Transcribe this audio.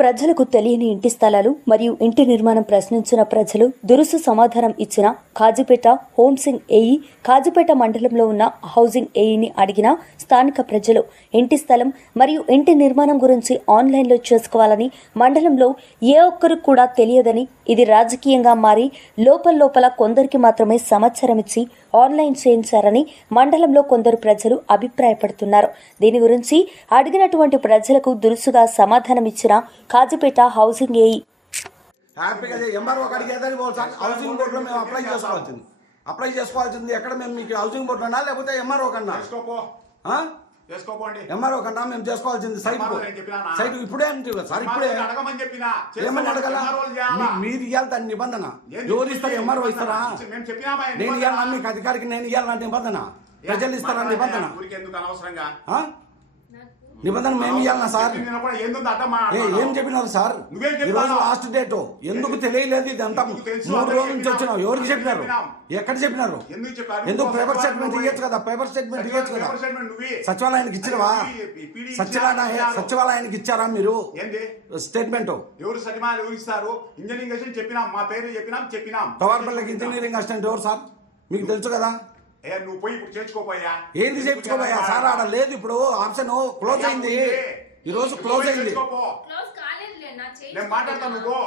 ప్రజలకు తెలియని ఇంటి స్థలాలు మరియు ఇంటి నిర్మాణం ప్రశ్నించిన ప్రజలు దురుసు సమాధానం ఇచ్చిన కాజీపేట హోంసింగ్ ఏఈ, కాజీపేట మండలంలో ఉన్న హౌసింగ్ ఏఈని అడిగిన స్థానిక ప్రజలు ఇంటి స్థలం మరియు ఇంటి నిర్మాణం గురించి ఆన్లైన్లో చేసుకోవాలని, మండలంలో ఏ ఒక్కరికి కూడా తెలియదని, ఇది రాజకీయంగా మారి లోపల కొందరికి మాత్రమే సమాచారం ఇచ్చి ఆన్లైన్ చేయించారని మండలంలో కొందరు ప్రజలు అభిప్రాయపడుతున్నారు. దీని గురించి అడిగినటువంటి ప్రజలకు దురుసుగా సమాధానం ఇచ్చిన కాజీపేట హౌసింగ్ ఏఈ హ్యాపీగా ఎంఆర్ఓ కాడికి ఏదని పోవాలి. హౌసింగ్ బోర్డులో మేము అప్లై చేసుకోవాల్సింది ఎక్కడ మేము మీకు హౌసింగ్ బోర్డు అన్నా లేకపోతే ఎంఆర్ఓ కన్నా ఎంఆర్ఓ కన్నా మేము చేసుకోవాల్సింది సైట్ ఇప్పుడే సార్ ఇప్పుడే ఏమని అడగల మీరు ఇవ్వాలి దాని నిబంధన. ఎవరు ఇస్తారు? ఎంఆర్ఓ ఇస్తారా? నేను ఇవ్వాలన్నా మీకు అధికారికి నేను ఇవ్వాలన్న నిబంధన ప్రజలు ఇస్తారా నిబంధన? నిబంధన మేము ఇవ్వాలన్నా సార్? ఏం చెప్పినారు సార్? ఈ రోజు లాస్ట్ డేట్ ఎందుకు తెలియలేదు? ఇది అంతా 3 రోజుల నుంచి వచ్చినావు. ఎవరికి చెప్పినారు? ఎక్కడ చెప్పినారు? ఎందుకు పేపర్ స్టేట్మెంట్ ఇవ్వచ్చు కదా? పేపర్ స్టేట్మెంట్ ఇవ్వచ్చు కదా? సచివాలయానికి ఇచ్చినవా? సచివాలయానికి ఇచ్చారా మీరు స్టేట్మెంట్? ఎవరు సచివాలయం ఎవరు ఇస్తారు? ఇంజనీరింగ్ అసిస్టెంట్ చెప్పినాం, మా పేరు చెప్పినాం. టవర్పల్లికి ఇంజనీరింగ్ అసిస్టెంట్ ఎవరు సార్? మీకు తెలుసు కదా? నువ్వు పోయి ఇప్పుడు చేర్చుకోపోయా. ఏంటి చేర్చుకోపోయా సార్? ఆడ లేదు, ఇప్పుడు ఆప్షన్ క్లోజ్ అయింది. ఈ రోజు క్లోజ్ అయింది. నేను మాట్లాడతాను. నువ్వు